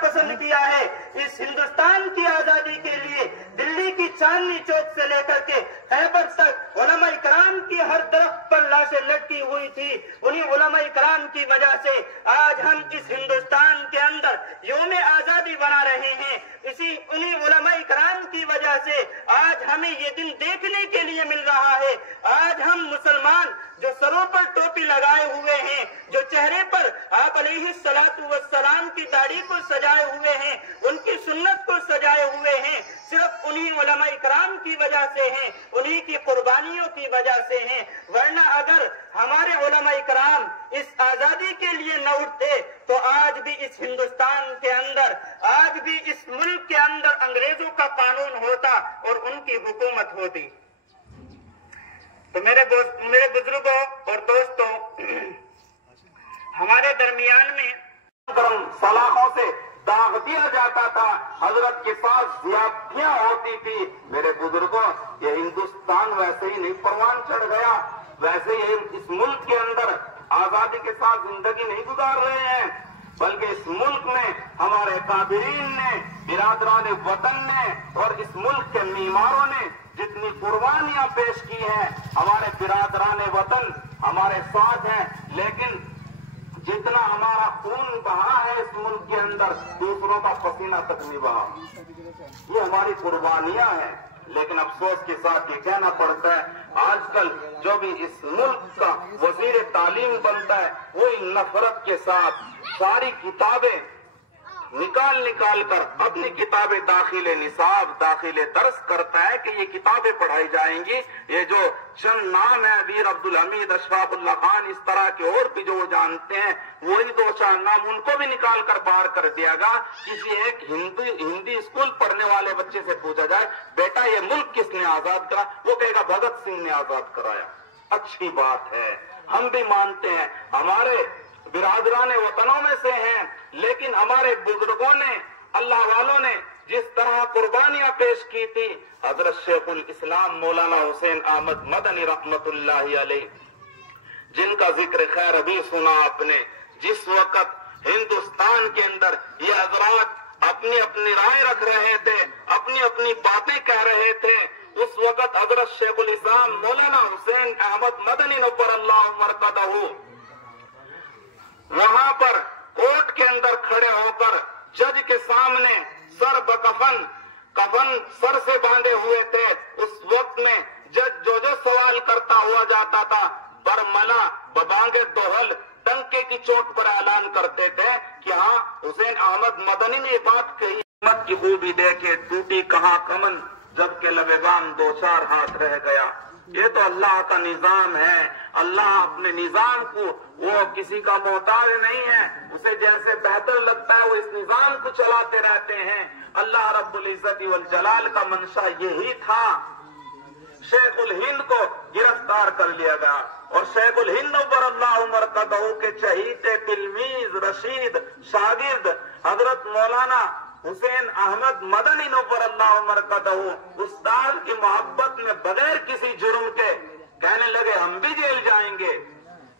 पसंद किया है। इस हिंदुस्तान की आजादी के लिए दिल्ली की चांदनी चौक से लेकर के खैबर तक उलमा इकराम की हर दरख्त पर लाशें लटकी हुई थी। उन्हीं उलमा इकराम की वजह से आज हम इस हिंदुस्तान के अंदर यौम आजादी बना रहे हैं। उन्हीं उलमा इकराम की वजह से आज हमें ये दिन देखने के लिए मिल रहा है। आज हम मुसलमान जो सरों पर टोपी लगाए हुए हैं, जो चेहरे पर आप अलैहिस्सलातु वस्सलाम की दाढ़ी को सजाए हुए हैं, उनकी सुन्नत को सजाए हुए हैं, सिर्फ उन्हीं उलमा इकराम की वजह से हैं, उन्हीं की कुर्बानियों की वजह से हैं। वरना अगर हमारे उलमा इकराम इस आजादी के लिए न उठते तो आज भी इस हिंदुस्तान के अंदर, आज भी इस मुल्क के अंदर अंग्रेजों का कानून होता और उनकी हुकूमत होती। तो मेरे बुजुर्गों और दोस्तों, हमारे दरमियान में गरम सलाखों से दाग दिया जाता था, हजरत के साथ ज्यादतियां होती थी। मेरे बुजुर्गों, ये हिंदुस्तान वैसे ही नहीं परवान चढ़ गया, वैसे ही इस मुल्क के अंदर आजादी के साथ जिंदगी नहीं गुजार रहे हैं, बल्कि इस मुल्क में हमारे काबिरीन ने, बिरादरान वतन ने और इस मुल्क के मीमारों ने जितनी कुर्बानियां पेश की हैं, हमारे बिरादरान वतन हमारे साथ हैं, लेकिन जितना हमारा खून बहा है इस मुल्क के अंदर, दूसरों का पसीना तक नहीं बहा। ये हमारी कुर्बानियां हैं। लेकिन अफसोस के साथ ये कहना पड़ता है, आजकल जो भी इस मुल्क का वजीर तालीम बनता है, वो इन नफरत के साथ सारी किताबें निकाल कर अपनी किताबें दाखिले निसाब, दाखिले दर्स करता है कि ये किताबें पढ़ाई जाएंगी। ये जो चंद नाम है, अमीर अब्दुल हमीद, अशफाकुल्लाह खान, इस तरह के और भी जो जानते हैं, वही दो चार नाम उनको भी निकाल कर बाहर कर दियागा। किसी एक हिंदी स्कूल पढ़ने वाले बच्चे से पूछा जाए, बेटा ये मुल्क किसने आजाद करा, वो कहेगा भगत सिंह ने आजाद कराया। अच्छी बात है, हम भी मानते हैं, हमारे बिरादरान वतनों में से हैं, लेकिन हमारे बुजुर्गों ने, अल्लाह वालों ने जिस तरह कुर्बानियां पेश की थी, हजरत शेखुल इस्लाम मौलाना हुसैन अहमद मदनी रहमतुल्लाहि अलैह, जिनका जिक्र खैर अभी सुना आपने, जिस वक्त हिंदुस्तान के अंदर ये हजरात अपनी अपनी राय रख रहे थे, अपनी अपनी बातें कह रहे थे, उस वक्त हजरत शेखुल इस्लाम मौलाना हुसैन अहमद मदनी नव्वरल्लाहु मरकदहू वहां पर कोर्ट के अंदर खड़े होकर जज के सामने सर कफन सर से बांधे हुए थे। उस वक्त में जज जो सवाल करता हुआ जाता था, बरमला बबांगे दोहल डंके की चोट पर ऐलान करते थे कि हाँ, हुसैन अहमद मदनी ने बात कही, मत की खूबी देखे टूटी कहाँ कमन, जबकि लबेगाम दो चार हाथ रह गया। ये तो अल्लाह का निजाम है। अल्लाह अपने निजाम को, वो किसी का मोहताज नहीं है, उसे जैसे बेहतर लगता है वो इस निजाम को चलाते रहते हैं। अल्लाह रब्बुल इज्जत वल जलाल का मंशा यही था। शेखुल हिंद को गिरफ्तार कर लिया गया और शेखुल हिंद नव्वरल्लाहु मरकदहू के चहीते तिलमीज रशीद शागिर्द हजरत मौलाना हुसैन अहमद मदनी नव्वरल्लाहु मरकदहू उस्ताद की मोहब्बत में बगैर किसी जुर्म के कहने लगे हम भी जेल जाएंगे,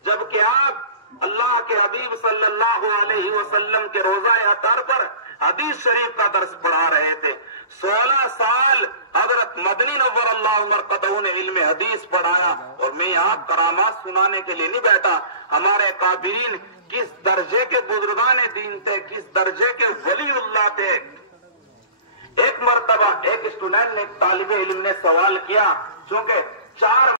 जबकि आप अल्लाह के हबीब सल्लल्लाहु अलैहि वसल्लम के रोज़ाए अतर पर हदीस शरीफ का दर्स पढ़ा रहे थे। 16 साल हजरत मदनी नव्वरल्लाहु मरकदहू ने इल्म हदीस पढ़ाया। और मैं यहाँ करामात सुनाने के लिए नहीं बैठा, हमारे काबिरीन किस दर्जे के बुजुर्गाने दीन थे, किस दर्जे के वलीउल्लाह थे। एक मर्तबा एक स्टूडेंट ने, तालिबे इल्म ने सवाल किया, चूंकि 4